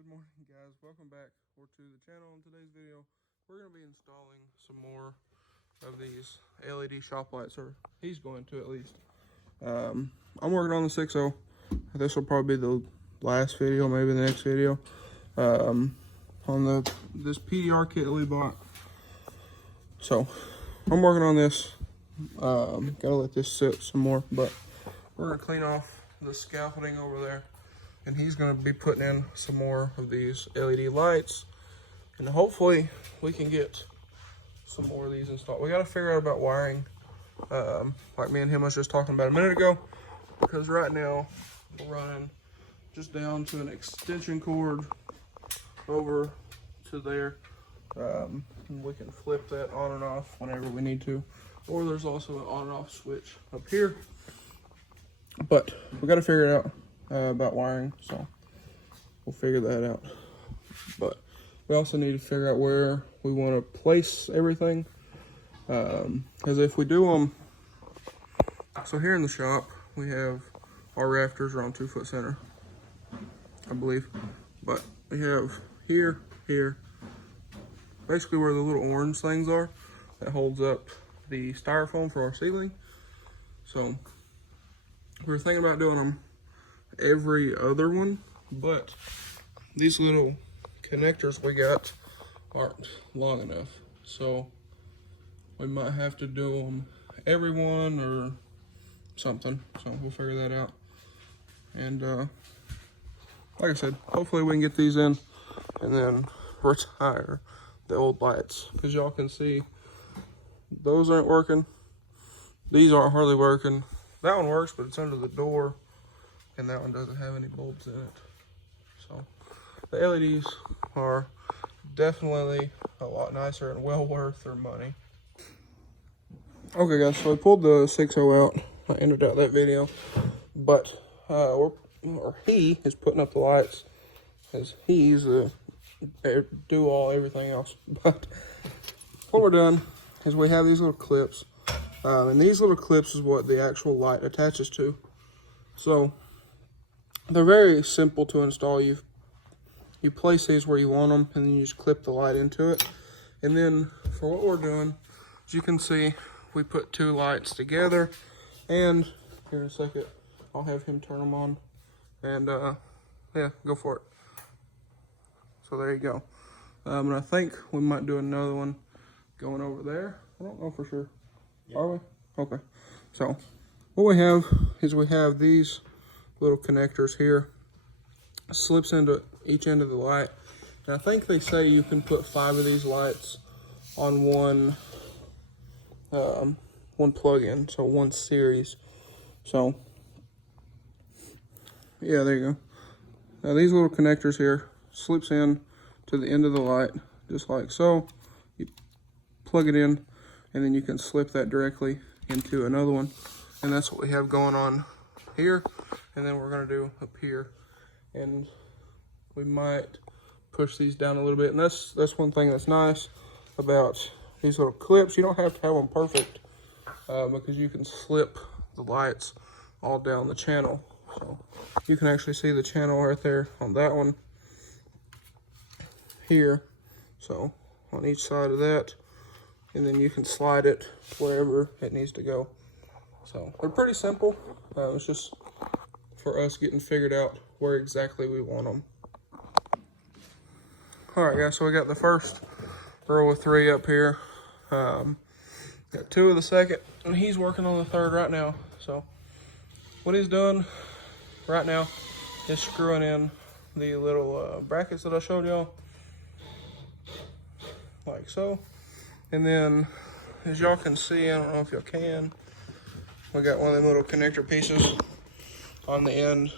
Good morning, guys. Welcome back to the channel. In today's video, we're going to be installing some more of these LED shop lights, or he's going to at least. I'm working on the 6.0. This will probably be the last video, maybe the next video. On this PDR kit that we bought. So I'm working on this. Gotta let this sit some more, but we're gonna clean off the scaffolding over there, and he's gonna be putting in some more of these LED lights, and hopefully we can get some more of these installed. We gotta figure out about wiring, like me and him was just talking about a minute ago, because right now we're running just down to an extension cord over to there. And we can flip that on and off whenever we need to, or there's also an on and off switch up here, but we got to figure it out about wiring, so we'll figure that out. But we also need to figure out where we want to place everything, as if we do them. So here in the shop we have our rafters are on 2-foot center, I believe, but we have here, basically where the little orange things are that holds up the styrofoam for our ceiling. So we were thinking about doing them every other one, but these little connectors we got aren't long enough, so we might have to do them every one or something. So we'll figure that out, and like I said, hopefully we can get these in and then retire the old lights, because y'all can see those aren't working, these aren't hardly working. That one works, but it's under the door, and that one doesn't have any bulbs in it. So the LEDs are definitely a lot nicer and well worth their money. Okay guys, so I pulled the 6.0 out. I ended out that video, but he is putting up the lights, because he's do all everything else. But what we're doing is we have these little clips, and these little clips is what the actual light attaches to. So they're very simple to install. You place these where you want them, and then you just clip the light into it. And then for what we're doing, as you can see, we put two lights together, and here in a second I'll have him turn them on, and yeah, go for it. So there you go. And I think we might do another one going over there. I don't know for sure. Yeah. Are we? Okay. So what we have is we have these little connectors here. Slips into each end of the light. And I think they say you can put 5 of these lights on one plug-in, so one series. So yeah, there you go. Now these little connectors here slips in to the end of the light, just like so. You plug it in, and then you can slip that directly into another one, and that's what we have going on here. And then we're going to do up here, and we might push these down a little bit. And that's one thing that's nice about these little clips. You don't have to have them perfect, because you can slip the lights all down the channel. So you can actually see the channel right there on that one here, so on each side of that, and then you can slide it wherever it needs to go. So they're pretty simple. It's just for us getting figured out where exactly we want them. All right guys, so we got the first row of 3 up here. Got 2 of the second, and he's working on the third right now. So what he's doing right now is screwing in the little brackets that I showed y'all, like so. And then as y'all can see, I don't know if y'all can, we got one of them little connector pieces on the end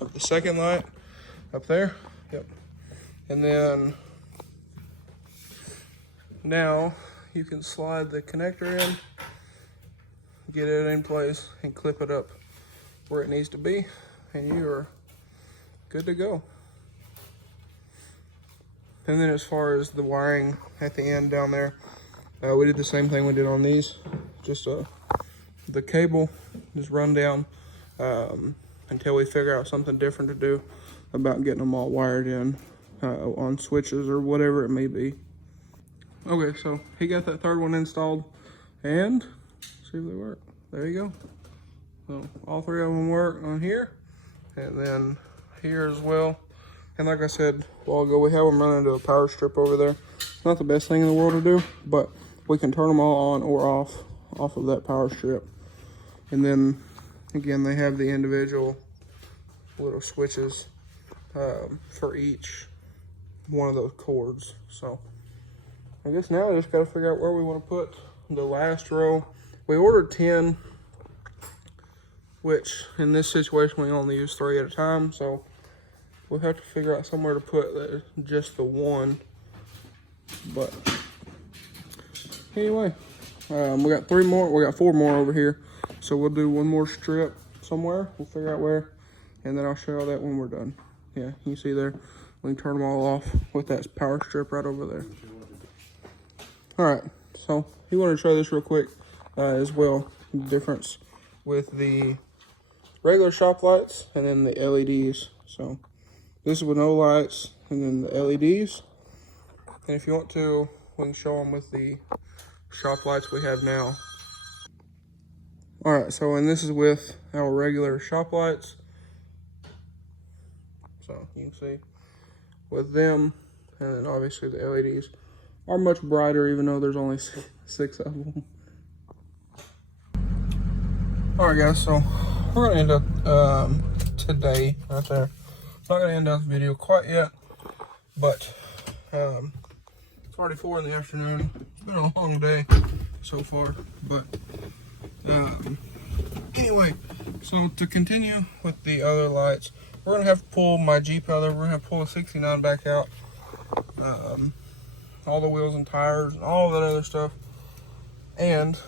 of the second light up there. Yep. And then now you can slide the connector in, get it in place, and clip it up where it needs to be, and you are good to go. And then as far as the wiring at the end down there, we did the same thing we did on these. Just the cable just run down until we figure out something different to do about getting them all wired in. on switches or whatever it may be. Okay, so he got that third one installed, and see if they work. There you go. So all three of them work on here, and then here as well. And like I said a while ago, we have them running into a power strip over there. It's not the best thing in the world to do, but we can turn them all on or off of that power strip. And then again, they have the individual little switches for each one of those cords. So I guess now I just got to figure out where we want to put the last row. We ordered 10, which in this situation we only use 3 at a time, so we'll have to figure out somewhere to put just the one. But anyway, we got 3 more. We got 4 more over here, so we'll do one more strip somewhere. We'll figure out where, and then I'll show you that when we're done. Yeah, you see there, we can turn them all off with that power strip right over there. All right, so he wanted to show this real quick as well, the difference with the regular shop lights and then the LEDs. So this is with no lights, and then the LEDs. And if you want to, we can show them with the shop lights we have now. All right, so and this is with our regular shop lights. So you can see with them, and then obviously the LEDs are much brighter, even though there's only 6 of them. All right, guys, so we're gonna end up today right there. Not gonna end up the video quite yet, but it's already 4 in the afternoon. It's been a long day so far, but anyway, so to continue with the other lights, we're gonna have to pull my Jeep out of there. We're gonna have to pull a 69 back out, all the wheels and tires and all that other stuff, and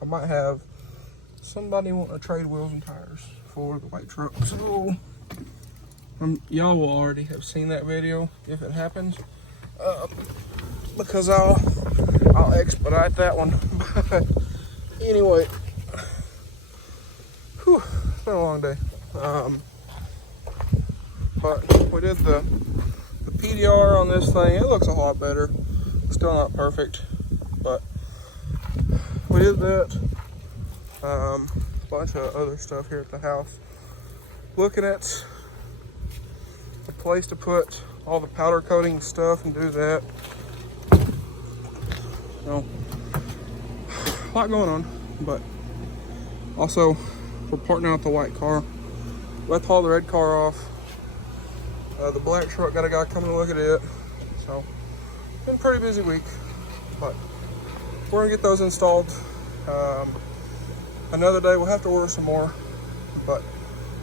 I might have somebody want to trade wheels and tires for the white truck. So y'all will already have seen that video if it happens, because I'll expedite that one. But anyway, whew, it's been a long day. But we did the PDR on this thing. It looks a lot better. Still not perfect, but we did that. A bunch of other stuff here at the house. Looking at the place to put all the powder coating stuff and do that. So, a lot going on, but also we're parting out the white car. We have to haul the red car off. The black truck got a guy coming to look at it. So, been a pretty busy week, but we're gonna get those installed. Another day we'll have to order some more, but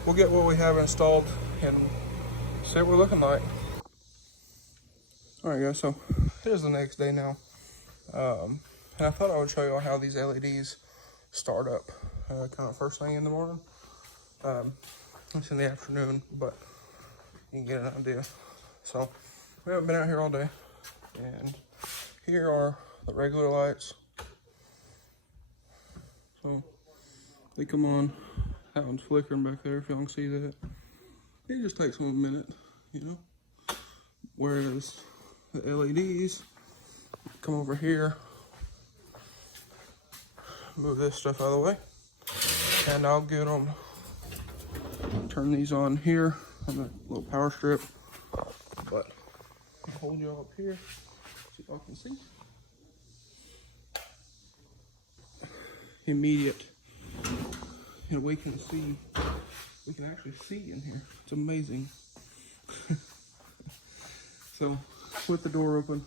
we'll get what we have installed and see what we're looking like. All right, guys, so here's the next day now. And I thought I would show you how these LEDs start up, kind of first thing in the morning. It's in the afternoon, but you can get an idea. So we haven't been out here all day, and here are the regular lights. So they come on. That one's flickering back there, if y'all can see that. It just takes them a minute, you know. Whereas the LEDs come over here, move this stuff out of the way, and I'll get them, turn these on here on the little power strip. But I'll hold y'all up here so y'all can see. Immediate. You know, we can actually see in here. It's amazing. So with the door open,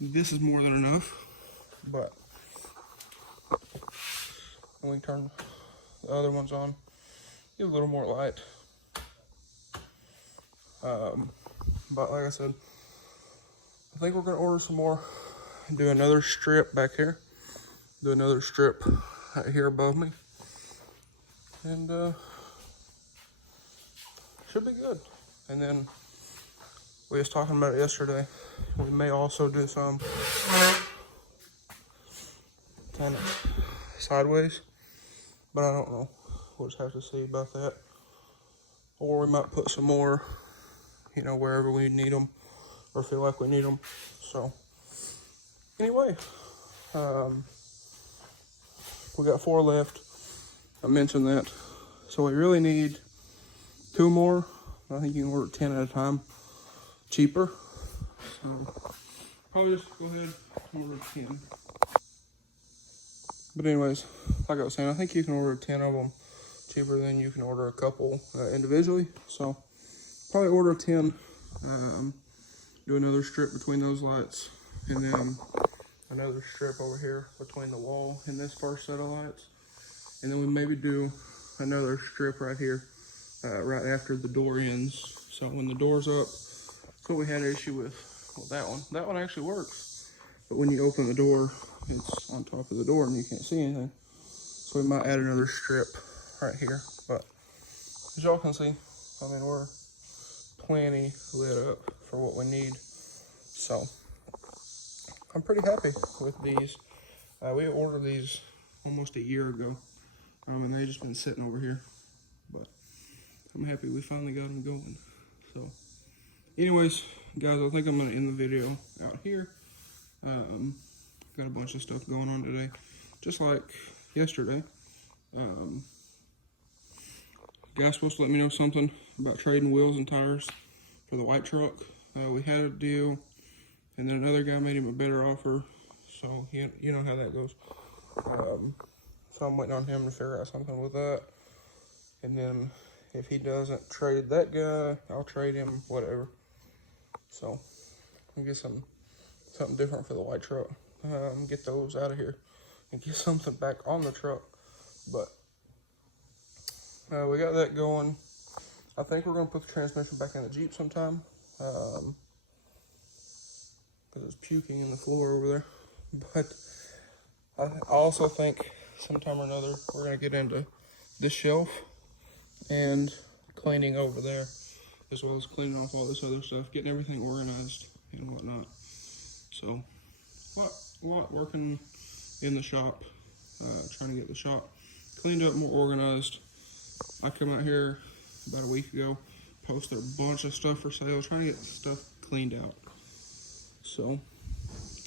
this is more than enough, but when we turn the other ones on, get a little more light. But like I said, I think we're gonna order some more and do another strip back here, do another strip right here above me, and should be good. And then we was talking about it yesterday, we may also do some kind of sideways, but I don't know. We'll just have to see about that. Or we might put some more you know, wherever we need them or feel like we need them. So anyway, we got 4 left. I mentioned that. So we really need 2 more. I think you can order 10 at a time, cheaper. So probably just go ahead and order 10. But anyways, like I was saying, I think you can order 10 of them cheaper than you can order a couple individually. So probably order 10, do another strip between those lights, and then another strip over here between the wall and this first set of lights. And then we maybe do another strip right here, right after the door ends. So when the door's up, that's what we had an issue with that one. That one actually works, but when you open the door, it's on top of the door and you can't see anything. So we might add another strip right here. But as y'all can see, I mean, we're plenty lit up for what we need. So I'm pretty happy with these. We ordered these almost a year ago, and they've just been sitting over here. But I'm happy we finally got them going. So anyways, guys, I think I'm going to end the video out here. Got a bunch of stuff going on today, just like yesterday. Guy's supposed to let me know something about trading wheels and tires for the white truck. We had a deal, and then another guy made him a better offer, so you know how that goes. So I'm waiting on him to figure out something with that, and then if he doesn't trade that guy, I'll trade him whatever. So I'll get something different for the white truck. Get those out of here and get something back on the truck. But we got that going. I think we're gonna put the transmission back in the Jeep sometime, because it's puking in the floor over there. But I also think sometime or another we're gonna get into this shelf and cleaning over there, as well as cleaning off all this other stuff, getting everything organized and whatnot. So a lot working in the shop, trying to get the shop cleaned up, more organized. I come out here about a week ago, posted a bunch of stuff for sale, trying to get stuff cleaned out. So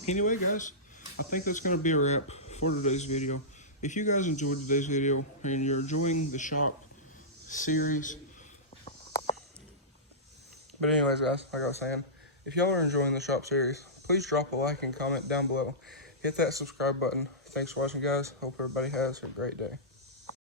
anyway, guys, I think that's going to be a wrap for today's video. If you guys enjoyed today's video and you're enjoying the shop series, but anyways, guys, like I was saying, if y'all are enjoying the shop series, please drop a like and comment down below. Hit that subscribe button. Thanks for watching, guys. Hope everybody has a great day.